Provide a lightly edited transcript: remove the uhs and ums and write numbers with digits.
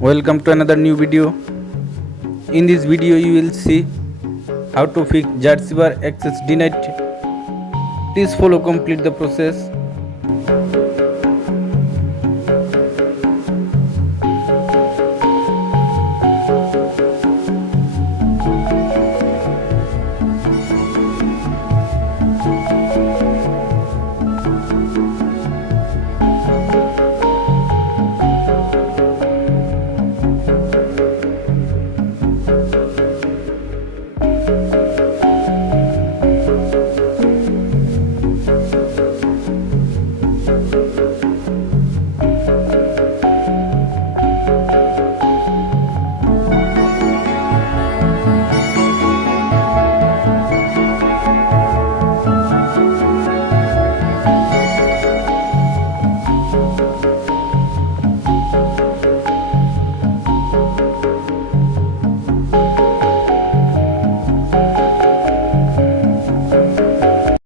Welcome to another new video. In this video you will see how to fix Zarchiver access denied. Please follow complete the process.